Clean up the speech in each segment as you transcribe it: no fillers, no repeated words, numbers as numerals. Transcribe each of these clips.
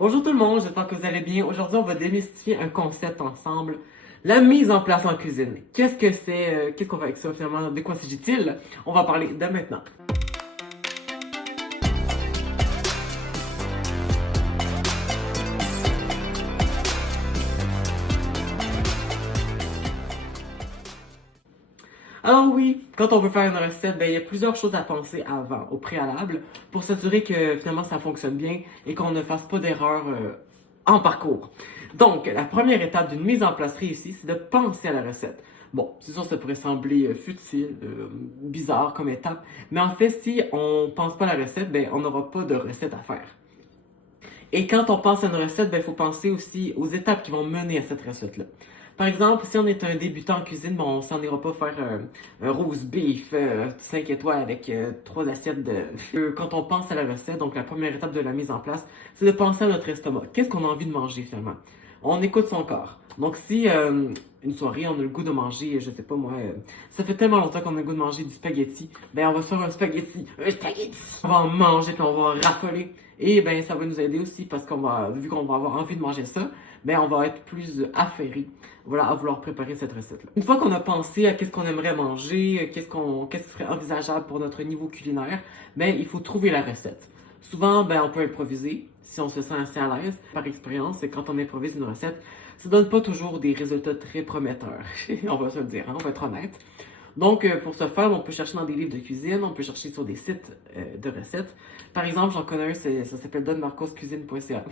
Bonjour tout le monde, j'espère que vous allez bien. Aujourd'hui, on va démystifier un concept ensemble. La mise en place en cuisine. Qu'est-ce que c'est? Qu'est-ce qu'on fait avec ça finalement? De quoi s'agit-il? On va parler dès maintenant. Alors oui, quand on veut faire une recette, il y a plusieurs choses à penser avant, au préalable, pour s'assurer que finalement ça fonctionne bien et qu'on ne fasse pas d'erreur en parcours. Donc, la première étape d'une mise en place réussie, c'est de penser à la recette. Bon, c'est sûr, ça pourrait sembler futile, bizarre comme étape, mais en fait, si on pense pas à la recette, on n'aura pas de recette à faire. Et quand on pense à une recette, il faut penser aussi aux étapes qui vont mener à cette recette-là. Par exemple, si on est un débutant en cuisine, bon, on s'en ira pas faire un roast beef 5 étoiles avec 3 assiettes de... Quand on pense à la recette, donc la première étape de la mise en place, c'est de penser à notre estomac. Qu'est-ce qu'on a envie de manger finalement? On écoute son corps. Donc si une soirée, on a le goût de manger, je sais pas moi, ça fait tellement longtemps qu'on a le goût de manger du spaghetti, on va se faire un spaghetti. On va en manger puis on va en raffoler. Et ça va nous aider aussi parce vu qu'on va avoir envie de manger ça, on va être plus affairé, voilà, à vouloir préparer cette recette-là. Une fois qu'on a pensé à qu'est-ce qu'on aimerait manger, qu'est-ce qui serait envisageable pour notre niveau culinaire, il faut trouver la recette. Souvent, on peut improviser si on se sent assez à l'aise. Par expérience, quand on improvise une recette, ça donne pas toujours des résultats très prometteurs. On va se le dire, hein, on va être honnête. Donc, pour ce faire, on peut chercher dans des livres de cuisine, on peut chercher sur des sites de recettes. Par exemple, j'en connais un, ça s'appelle donmarcoscuisine.ca.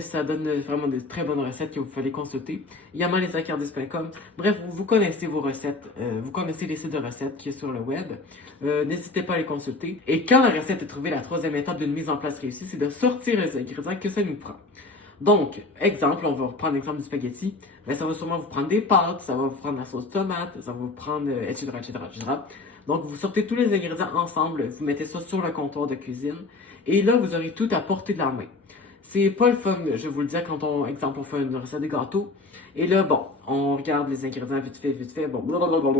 Ça donne vraiment de très bonnes recettes que vous pouvez consulter. Également, lesacardis.com. Bref, vous connaissez vos recettes, vous connaissez les sites de recettes qui sont sur le web. N'hésitez pas à les consulter. Et quand la recette est trouvée, la troisième étape d'une mise en place réussie, c'est de sortir les ingrédients que ça nous prend. Donc, exemple, on va reprendre l'exemple du spaghetti. Ça va sûrement vous prendre des pâtes, ça va vous prendre la sauce tomate, ça va vous prendre, etc., etc., etc. Donc, vous sortez tous les ingrédients ensemble, vous mettez ça sur le comptoir de cuisine, et là, vous aurez tout à portée de la main. C'est pas le fun, je vais vous le dire, quand on fait une recette de gâteau. Et là, on regarde les ingrédients vite fait, bon, blablabla.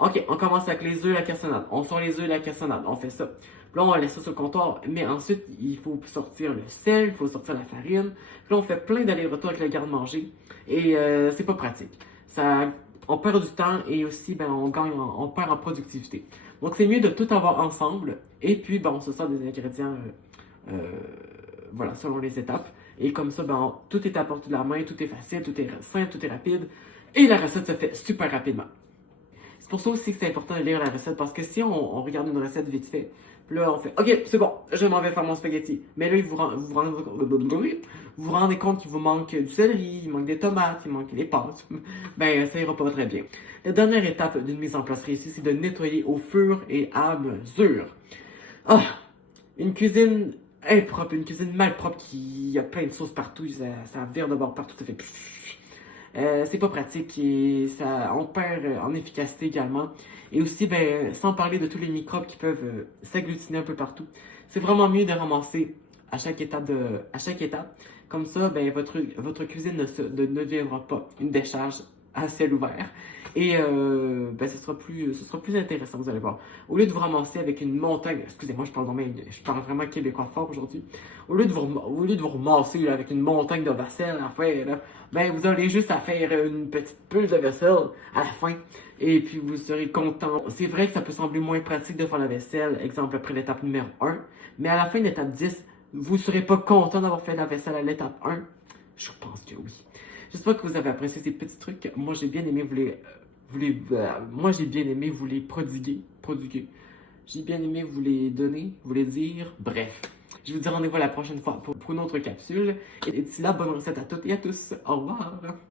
Ok, on commence avec les œufs, la cassonade. On sort les œufs, la cassonade. On fait ça. Puis là, on laisse ça sur le comptoir. Mais ensuite, il faut sortir le sel, il faut sortir la farine. Puis là, on fait plein d'allers-retours avec le garde-manger. Et c'est pas pratique. On perd du temps et aussi, on perd en productivité. Donc, c'est mieux de tout avoir ensemble. Et puis, on se sort des ingrédients, voilà, selon les étapes. Et comme ça, tout est à portée de la main, tout est facile, tout est simple, tout est rapide. Et la recette se fait super rapidement. C'est pour ça aussi que c'est important de lire la recette, parce que si on regarde une recette vite fait, puis là on fait OK, c'est bon, je m'en vais faire mon spaghetti. Mais là, vous rendez compte qu'il vous manque du céleri, il manque des tomates, il manque les pâtes. Ça ira pas très bien. La dernière étape d'une mise en place réussie, c'est de nettoyer au fur et à mesure. Ah! Une cuisine impropre, une cuisine mal propre qui a plein de sauces partout, ça vire de bord partout, ça fait c'est pas pratique et on perd en efficacité également. Et aussi, sans parler de tous les microbes qui peuvent s'agglutiner un peu partout, c'est vraiment mieux de ramasser à chaque étape. Comme ça, votre cuisine ne deviendra pas une décharge à ciel ouvert. Et ce sera plus intéressant, vous allez voir. Au lieu de vous ramasser avec une montagne, excusez-moi, je parle vraiment québécois fort aujourd'hui. Au lieu de vous ramasser là, avec une montagne de vaisselle à la fin, là, vous aurez juste à faire une petite bulle de vaisselle à la fin. Et puis vous serez content. C'est vrai que ça peut sembler moins pratique de faire la vaisselle, exemple après l'étape numéro 1. Mais à la fin de l'étape 10, vous ne serez pas content d'avoir fait la vaisselle à l'étape 1. Je pense que oui. J'espère que vous avez apprécié ces petits trucs. Moi, j'ai bien aimé vous les prodiguer. J'ai bien aimé vous les donner, vous les dire. Bref, je vous dis rendez-vous la prochaine fois pour une autre capsule. Et d'ici là, bonne recette à toutes et à tous. Au revoir.